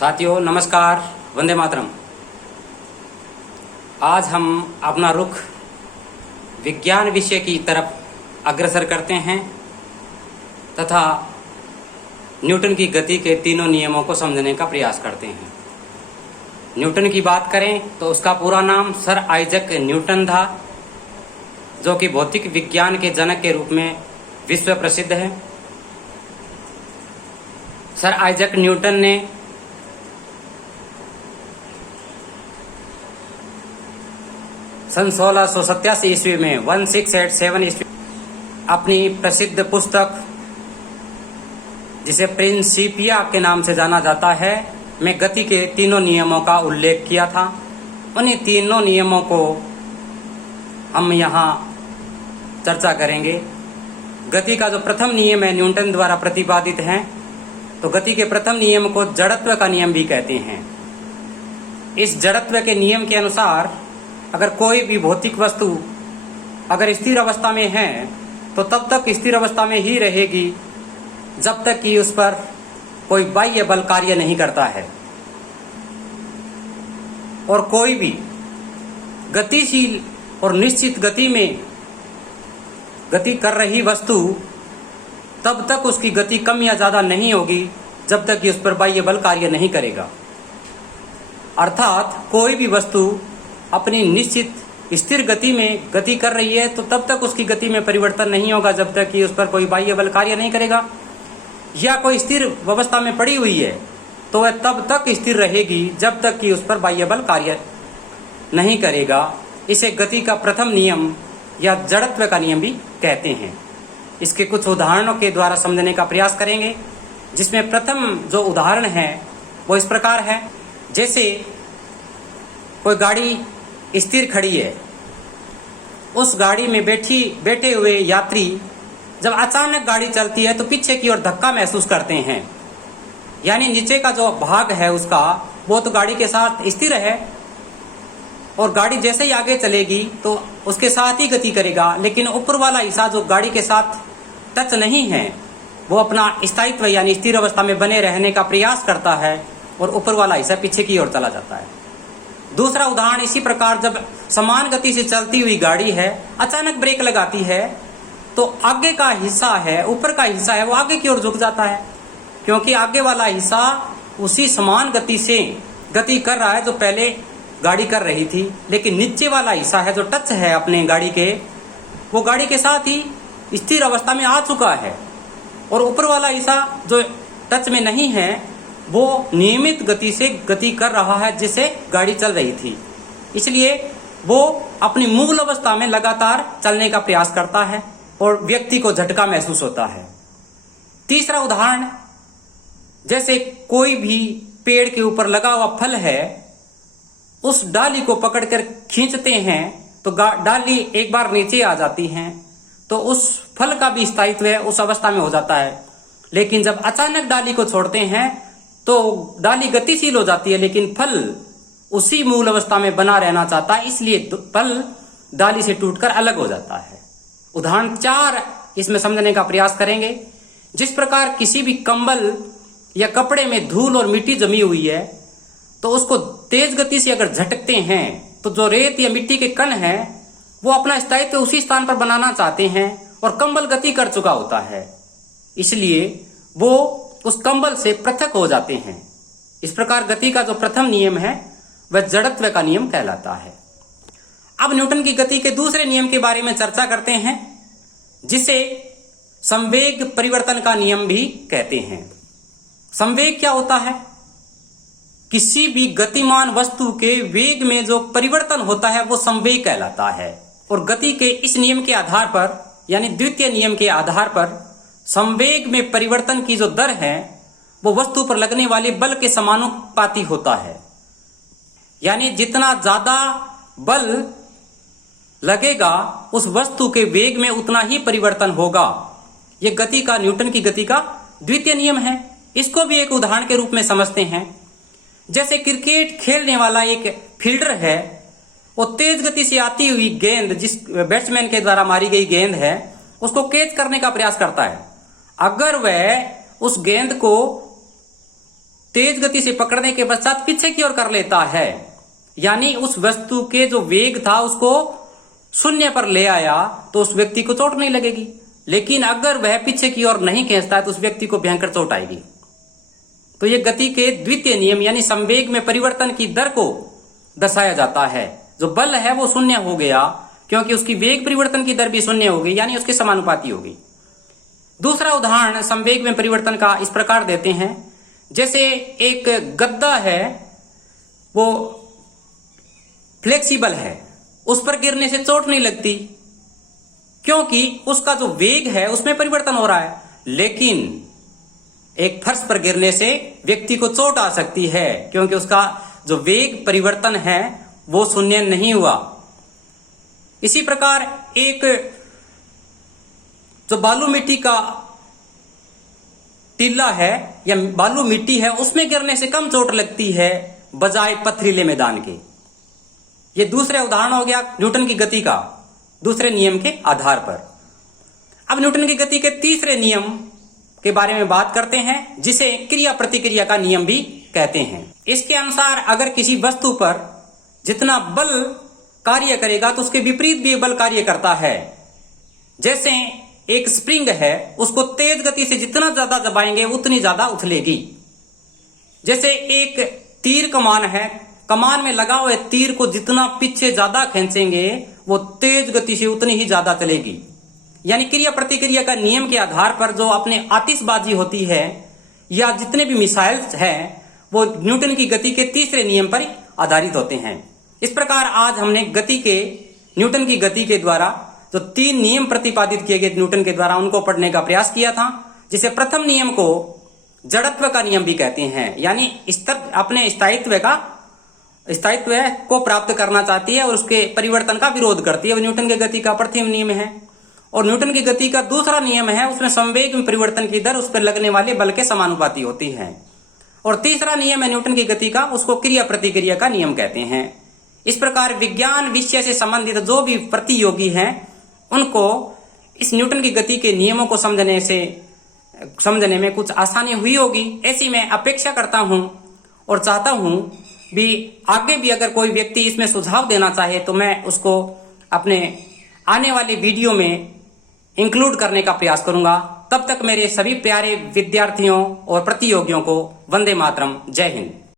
साथियों नमस्कार, वंदे मातरम। आज हम अपना रुख विज्ञान विषय की तरफ अग्रसर करते हैं तथा न्यूटन की गति के तीनों नियमों को समझने का प्रयास करते हैं। न्यूटन की बात करें तो उसका पूरा नाम सर आइजैक न्यूटन था, जो कि भौतिक विज्ञान के जनक के रूप में विश्व प्रसिद्ध है। सर आइजैक न्यूटन ने सन 1687 ईस्वी में 1687 ईस्वी अपनी प्रसिद्ध पुस्तक, जिसे प्रिंसिपिया के नाम से जाना जाता है, में गति के तीनों नियमों का उल्लेख किया था। उन्हीं तीनों नियमों को हम यहाँ चर्चा करेंगे। गति का जो प्रथम नियम है न्यूटन द्वारा प्रतिपादित है, तो गति के प्रथम नियम को जड़त्व का नियम भी कहते हैं। इस जड़त्व के नियम के अनुसार अगर कोई भी भौतिक वस्तु अगर स्थिर अवस्था में है तो तब तक स्थिर अवस्था में ही रहेगी जब तक कि उस पर कोई बाह्य बल कार्य नहीं करता है। और कोई भी गतिशील और निश्चित गति में गति कर रही वस्तु तब तक उसकी गति कम या ज्यादा नहीं होगी जब तक कि उस पर बाह्य बल कार्य नहीं करेगा। अर्थात कोई भी वस्तु अपनी निश्चित स्थिर गति में गति कर रही है तो तब तक उसकी गति में परिवर्तन नहीं होगा जब तक कि उस पर कोई बाह्य बल कार्य नहीं करेगा। या कोई स्थिर अवस्था में पड़ी हुई है तो वह तब तक स्थिर रहेगी जब तक कि उस पर बाह्य बल कार्य नहीं करेगा। इसे गति का प्रथम नियम या जड़त्व का नियम भी कहते हैं। इसके कुछ उदाहरणों के द्वारा समझने का प्रयास करेंगे, जिसमें प्रथम जो उदाहरण है वो इस प्रकार है। जैसे कोई गाड़ी स्थिर खड़ी है, उस गाड़ी में बैठे हुए यात्री जब अचानक गाड़ी चलती है तो पीछे की ओर धक्का महसूस करते हैं, यानी नीचे का जो भाग है उसका वो तो गाड़ी के साथ स्थिर है और गाड़ी जैसे ही आगे चलेगी तो उसके साथ ही गति करेगा। लेकिन ऊपर वाला हिस्सा जो गाड़ी के साथ टच नहीं है वो अपना स्थायित्व यानी स्थिर अवस्था में बने रहने का प्रयास करता है और ऊपर वाला हिस्सा पीछे की ओर चला जाता है। दूसरा उदाहरण इसी प्रकार, जब समान गति से चलती हुई गाड़ी है अचानक ब्रेक लगाती है तो आगे का हिस्सा है, ऊपर का हिस्सा है, वो आगे की ओर झुक जाता है, क्योंकि आगे वाला हिस्सा उसी समान गति से गति कर रहा है जो पहले गाड़ी कर रही थी। लेकिन नीचे वाला हिस्सा है जो टच है अपने गाड़ी के, वो गाड़ी के साथ ही स्थिर अवस्था में आ चुका है और ऊपर वाला हिस्सा जो टच में नहीं है वो नियमित गति से गति कर रहा है जिससे गाड़ी चल रही थी। इसलिए वो अपनी मूल अवस्था में लगातार चलने का प्रयास करता है और व्यक्ति को झटका महसूस होता है। तीसरा उदाहरण, जैसे कोई भी पेड़ के ऊपर लगा हुआ फल है, उस डाली को पकड़कर खींचते हैं तो डाली एक बार नीचे आ जाती है तो उस फल का भी स्थायित्व उस अवस्था में हो जाता है। लेकिन जब अचानक डाली को छोड़ते हैं तो डाली गतिशील हो जाती है, लेकिन फल उसी मूल अवस्था में बना रहना चाहता है, इसलिए फल डाली से टूटकर अलग हो जाता है। उदाहरण 4 इसमें समझने का प्रयास करेंगे। जिस प्रकार किसी भी कंबल या कपड़े में धूल और मिट्टी जमी हुई है तो उसको तेज गति से अगर झटकते हैं तो जो रेत या मिट्टी के कण हैं वो अपना स्थायित्व उसी स्थान पर बनाना चाहते हैं और कंबल गति कर चुका होता है, इसलिए वो उस कंबल से पृथक हो जाते हैं। इस प्रकार गति का जो प्रथम नियम है वह जड़त्व का नियम कहलाता है। अब न्यूटन की गति के दूसरे नियम के बारे में चर्चा करते हैं, जिसे संवेग परिवर्तन का नियम भी कहते हैं। संवेग क्या होता है? किसी भी गतिमान वस्तु के वेग में जो परिवर्तन होता है वो संवेग कहलाता है। और गति के इस नियम के आधार पर यानी द्वितीय नियम के आधार पर संवेग में परिवर्तन की जो दर है वो वस्तु पर लगने वाले बल के समानुपाती होता है, यानी जितना ज्यादा बल लगेगा उस वस्तु के वेग में उतना ही परिवर्तन होगा। यह गति का न्यूटन की गति का द्वितीय नियम है। इसको भी एक उदाहरण के रूप में समझते हैं। जैसे क्रिकेट खेलने वाला एक फील्डर है, वो तेज गति से आती हुई गेंद, जिस बैट्समैन के द्वारा मारी गई गेंद है, उसको कैच करने का प्रयास करता है। अगर वह उस गेंद को तेज गति से पकड़ने के पश्चात पीछे की ओर कर लेता है, यानी उस वस्तु के जो वेग था उसको शून्य पर ले आया, तो उस व्यक्ति को चोट नहीं लगेगी। लेकिन अगर वह पीछे की ओर नहीं खींचता है तो उस व्यक्ति को भयंकर चोट आएगी। तो ये गति के द्वितीय नियम यानी संवेग में परिवर्तन की दर को दर्शाया जाता है। जो बल है वो शून्य हो गया क्योंकि उसकी वेग परिवर्तन की दर भी शून्य हो गई, यानी उसके समानुपाती होगी। दूसरा उदाहरण संवेग में परिवर्तन का इस प्रकार देते हैं, जैसे एक गद्दा है वो फ्लेक्सिबल है, उस पर गिरने से चोट नहीं लगती क्योंकि उसका जो वेग है उसमें परिवर्तन हो रहा है। लेकिन एक फर्श पर गिरने से व्यक्ति को चोट आ सकती है क्योंकि उसका जो वेग परिवर्तन है वो शून्य नहीं हुआ। इसी प्रकार एक जो बालू मिट्टी का टीला है या बालू मिट्टी है उसमें गिरने से कम चोट लगती है बजाय पथरीले मैदान के। ये दूसरा उदाहरण हो गया न्यूटन की गति का दूसरे नियम के आधार पर। अब न्यूटन की गति के तीसरे नियम के बारे में बात करते हैं, जिसे क्रिया प्रतिक्रिया का नियम भी कहते हैं। इसके अनुसार अगर किसी वस्तु पर जितना बल कार्य करेगा तो उसके विपरीत भी बल कार्य करता है। जैसे एक स्प्रिंग है, उसको तेज गति से जितना ज्यादा दबाएंगे उतनी ज्यादा उछलेगी। जैसे एक तीर कमान है, कमान में लगा हुए तीर को जितना पीछे ज्यादा खींचेंगे वो तेज गति से उतनी ही ज्यादा चलेगी। यानी क्रिया प्रतिक्रिया का नियम के आधार पर जो अपने आतिशबाजी होती है या जितने भी मिसाइल्स हैं वो न्यूटन की गति के तीसरे नियम पर आधारित होते हैं। इस प्रकार आज हमने न्यूटन की गति के द्वारा जो 3 नियम प्रतिपादित किए गए न्यूटन के द्वारा उनको पढ़ने का प्रयास किया था, जिसे प्रथम नियम को जड़त्व का नियम भी कहते हैं, यानी अपने स्थायित्व को प्राप्त करना चाहती है और उसके परिवर्तन का विरोध करती है। वो न्यूटन की गति का प्रथम नियम है। और न्यूटन की गति का दूसरा नियम है, उसमें संवेग में परिवर्तन की दर उस पर लगने वाले बल के समानुपाती होती है। और तीसरा नियम है न्यूटन की गति का, उसको क्रिया प्रतिक्रिया का नियम कहते हैं। इस प्रकार विज्ञान विषय से संबंधित जो भी प्रतियोगी हैं उनको इस न्यूटन की गति के नियमों को समझने में कुछ आसानी हुई होगी, ऐसी मैं अपेक्षा करता हूं और चाहता हूं भी। आगे भी अगर कोई व्यक्ति इसमें सुझाव देना चाहे तो मैं उसको अपने आने वाले वीडियो में इंक्लूड करने का प्रयास करूंगा। तब तक मेरे सभी प्यारे विद्यार्थियों और प्रतियोगियों को वंदे मातरम। जय हिंद।